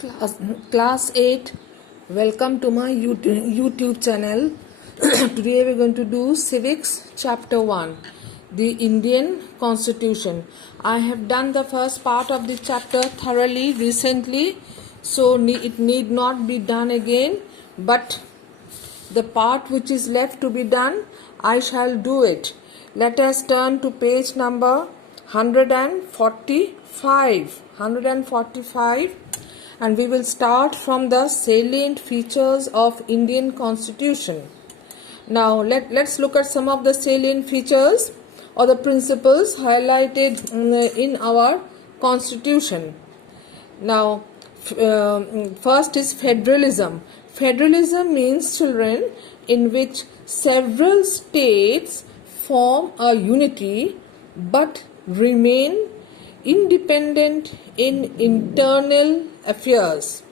Class, class 8, welcome to my YouTube channel. Today we are going to do Civics chapter 1, the Indian Constitution. I have done the first part of the chapter thoroughly recently, so it need not be done again, but the part which is left to be done, I shall do it. Let us turn to page number 145. And we will start from the salient features of Indian Constitution. Now let's look at some of the salient features or the principles highlighted in our Constitution. Now first is federalism. Federalism means, children, in which several states form a unity but remain independent in internal affairs.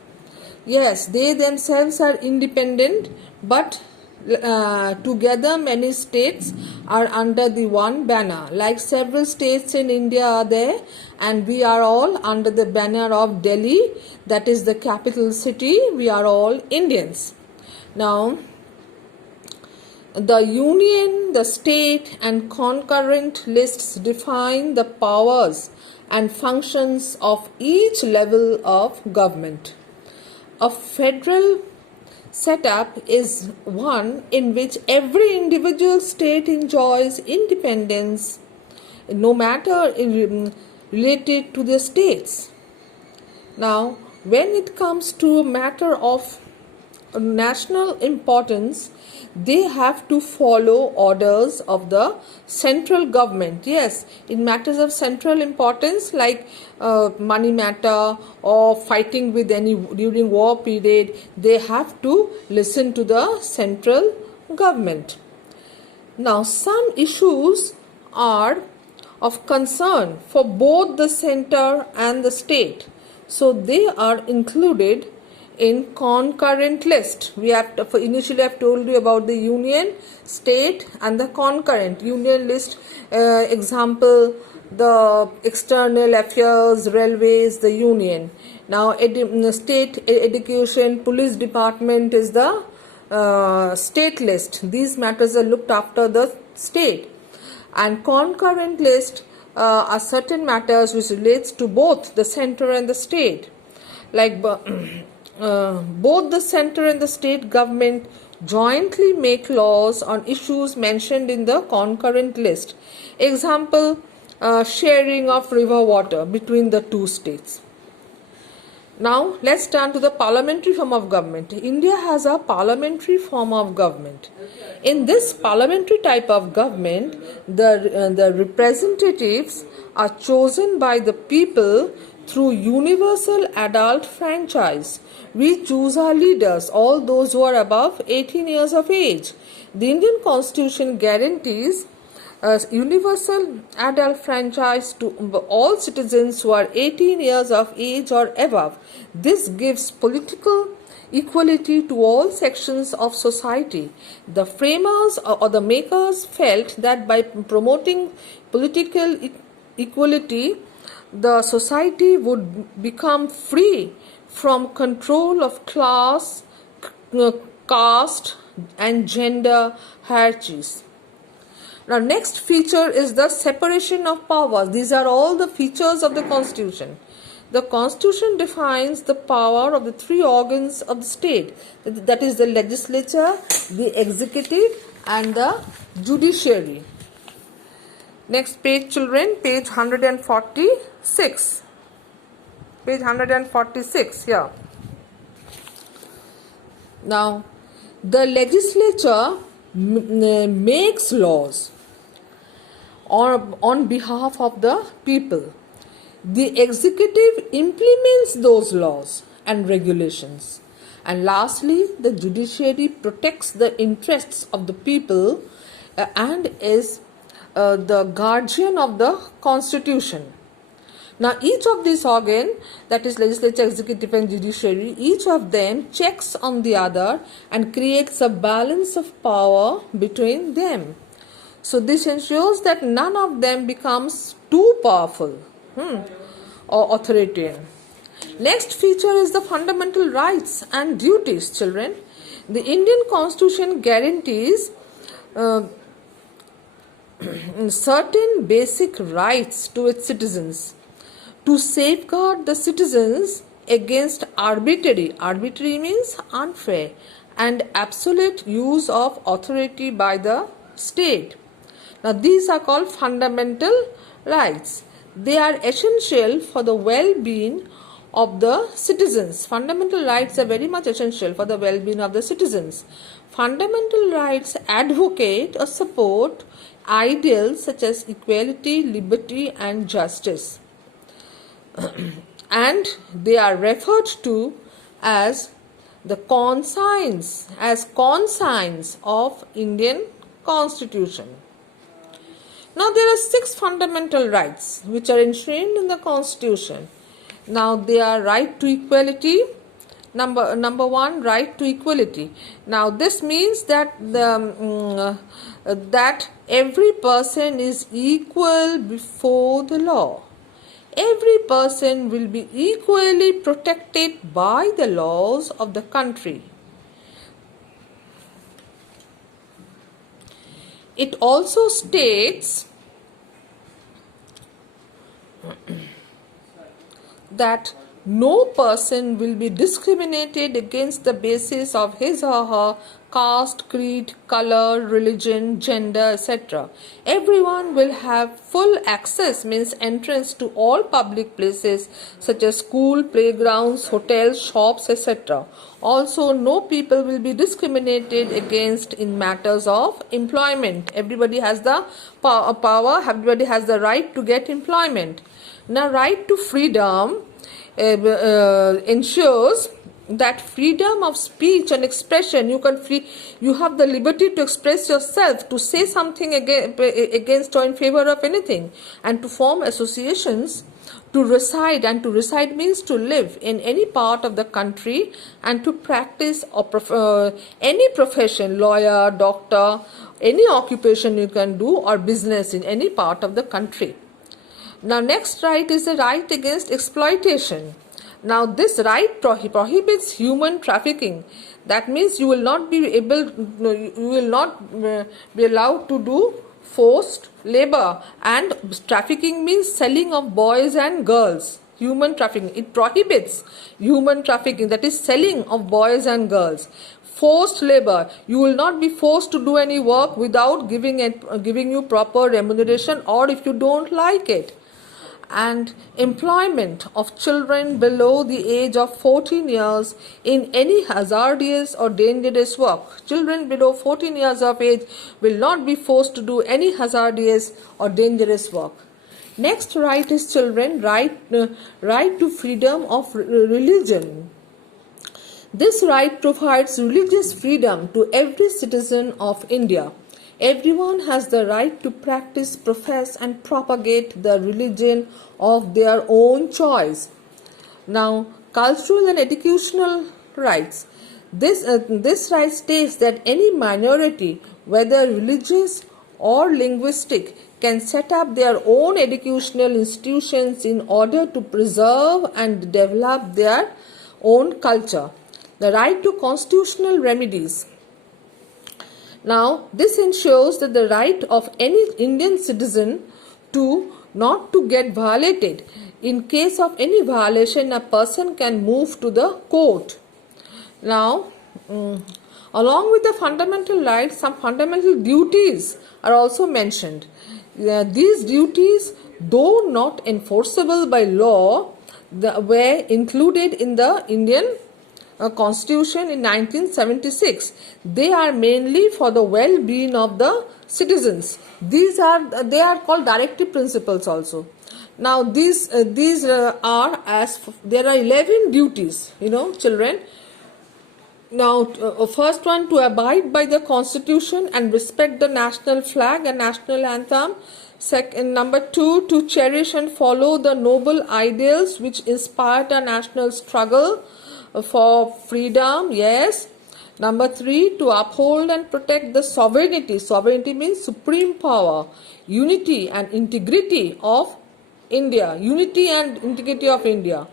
Yes, they themselves are independent, but together many states are under the one banner. Like several states in India are there, and we are all under the banner of Delhi, that is the capital city. We are all Indians. Now, the union, the state, and concurrent lists define the powers and functions of each level of government. A federal setup is one in which every individual state enjoys independence, no matter related to the states. Now, when it comes to a matter of national importance, they have to follow orders of the central government. Yes, in matters of central importance like money matter or fighting with any during war period, they have to listen to the central government. Now, some issues are of concern for both the center and the state, so they are included in concurrent list. We have to, initially I've told you about the union, state, and the concurrent. Union list, example, the external affairs, railways, the union. Now state education, police department is the state list. These matters are looked after the state. And concurrent list are certain matters which relates to both the center and the state. Like both the center and the state government jointly make laws on issues mentioned in the concurrent list. Example, sharing of river water between the two states. Now let's turn to the parliamentary form of government. India has a parliamentary form of government. In this parliamentary type of government, the representatives are chosen by the people through universal adult franchise. We choose our leaders, all those who are above 18 years of age. The Indian Constitution guarantees a universal adult franchise to all citizens who are 18 years of age or above. This gives political equality to all sections of society. The framers or the makers felt that by promoting political equality, the society would become free from control of class, caste, and gender hierarchies. Now, next feature is the separation of powers. These are all the features of the Constitution. The Constitution defines the power of the three organs of the state, that is the legislature, the executive, and the judiciary. Next page, children, page 146. Page 146, yeah. Now, the legislature makes laws on behalf of the people. The executive implements those laws and regulations. And lastly, the judiciary protects the interests of the people and is the guardian of the Constitution. Now, each of these organs, that is legislature, executive, and judiciary, each of them checks on the other and creates a balance of power between them. So, this ensures that none of them becomes too powerful or authoritarian. Next feature is the fundamental rights and duties, children. The Indian Constitution guarantees certain basic rights to its citizens to safeguard the citizens against arbitrary means unfair, and absolute use of authority by the state. Now these are called fundamental rights. They are essential for the well-being of the citizens. Fundamental rights are very much essential for the well-being of the citizens. Fundamental rights advocate or support ideals such as equality, liberty and justice. And they are referred to as the consigns of Indian Constitution. Now there are 6 fundamental rights which are enshrined in the Constitution. Now they are right to equality. Number 1, right to equality. Now this means that that every person is equal before the law. Every person will be equally protected by the laws of the country. It also states that no person will be discriminated against the basis of his or her caste, creed, color, religion, gender, etc. Everyone will have full access, means entrance to all public places such as school, playgrounds, hotels, shops, etc. Also, no people will be discriminated against in matters of employment. Everybody has the power, everybody has the right to get employment. Now, right to freedom ensures that freedom of speech and expression. You have the liberty to express yourself, to say something against or in favor of anything, and to form associations, to reside, and to reside means to live in any part of the country, and to practice or any profession, lawyer, doctor, any occupation you can do, or business in any part of the country. Now next right is the right against exploitation. Now this right prohibits human trafficking. That means you will not be allowed to do forced labor, and trafficking means selling of boys and girls. Human trafficking, it prohibits human trafficking, that is selling of boys and girls. Forced labor, you will not be forced to do any work without giving you proper remuneration, or if you don't like it. And employment of children below the age of 14 years in any hazardous or dangerous work. Children below 14 years of age will not be forced to do any hazardous or dangerous work. Next right is children right to freedom of religion. This right provides religious freedom to every citizen of India. Everyone has the right to practice, profess and propagate the religion of their own choice. Now, cultural and educational rights. This right states that any minority, whether religious or linguistic, can set up their own educational institutions in order to preserve and develop their own culture. The right to constitutional remedies. Now, this ensures that the right of any Indian citizen to not to get violated. In case of any violation, a person can move to the court. Now, along with the fundamental rights, some fundamental duties are also mentioned. These duties, though not enforceable by law, were included in the Indian Constitution in 1976. They are mainly for the well-being of the citizens. They are called directive principles also. Now these are there are 11 duties, children. Now first one, to abide by the Constitution and respect the national flag and national anthem. Second, number 2, to cherish and follow the noble ideals which inspired our national struggle for freedom. Yes. Number 3, to uphold and protect the sovereignty. Sovereignty means supreme power, unity and integrity of India, unity and integrity of India.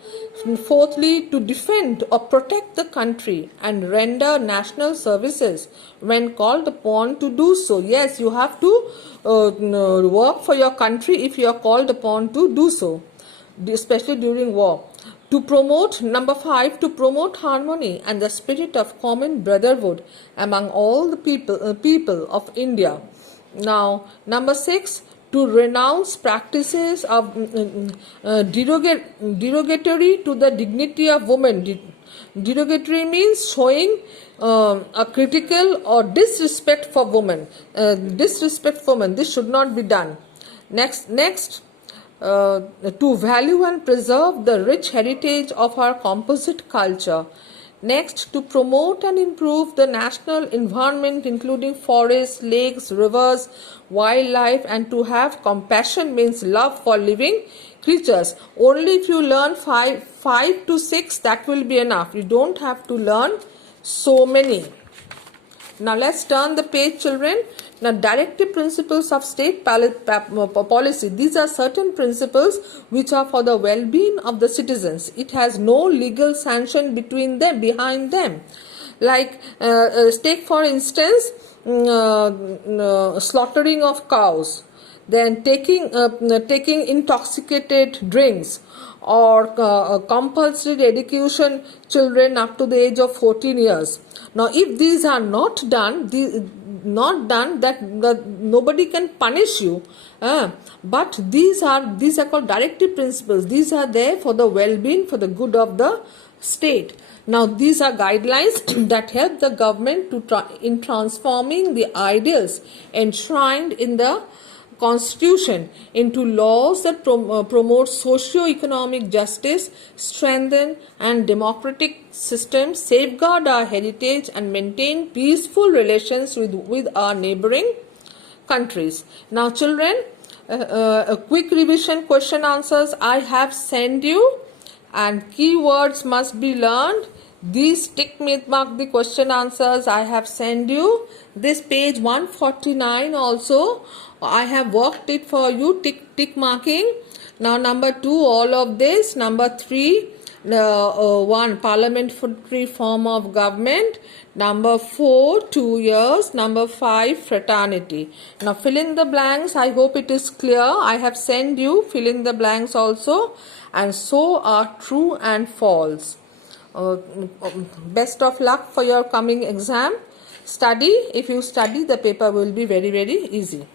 Fourthly, to defend or protect the country and render national services when called upon to do so. Yes, you have to work for your country if you are called upon to do so, especially during war. To promote, number 5, to promote harmony and the spirit of common brotherhood among all the people of India. Now, number 6, to renounce practices of derogatory to the dignity of women. Derogatory means showing a critical or disrespect for women. Disrespect for women. This should not be done. Next. To value and preserve the rich heritage of our composite culture. Next, to promote and improve the national environment, including forests, lakes, rivers, wildlife, and to have compassion means love for living creatures. Only if you learn 5 to 6, that will be enough. You don't have to learn so many. Now let's turn the page, children. Now, directive principles of state policy. These are certain principles which are for the well-being of the citizens. It has no legal sanction behind them. Like, take for instance, slaughtering of cows, then taking intoxicated drinks, or compulsory education children up to the age of 14 years. Now, if these are not done, that nobody can punish you. But these are called directive principles. These are there for the well-being, for the good of the state. Now, these are guidelines that help the government in transforming the ideals enshrined in the Constitution into laws that promote socio-economic justice, strengthen and democratic systems, safeguard our heritage, and maintain peaceful relations with our neighboring countries. Now, children, a quick revision, question answers I have sent you, and keywords must be learned. These tick mark the question answers I have sent you. This page 149 also, I have worked it for you, tick marking. Now, number 2, all of this. Number 3, 1, parliamentary form of government. Number 4, 2 years. Number 5, fraternity. Now, fill in the blanks. I hope it is clear. I have sent you fill in the blanks also. And so are true and false. Best of luck for your coming exam. Study. If you study, the paper will be very, very easy.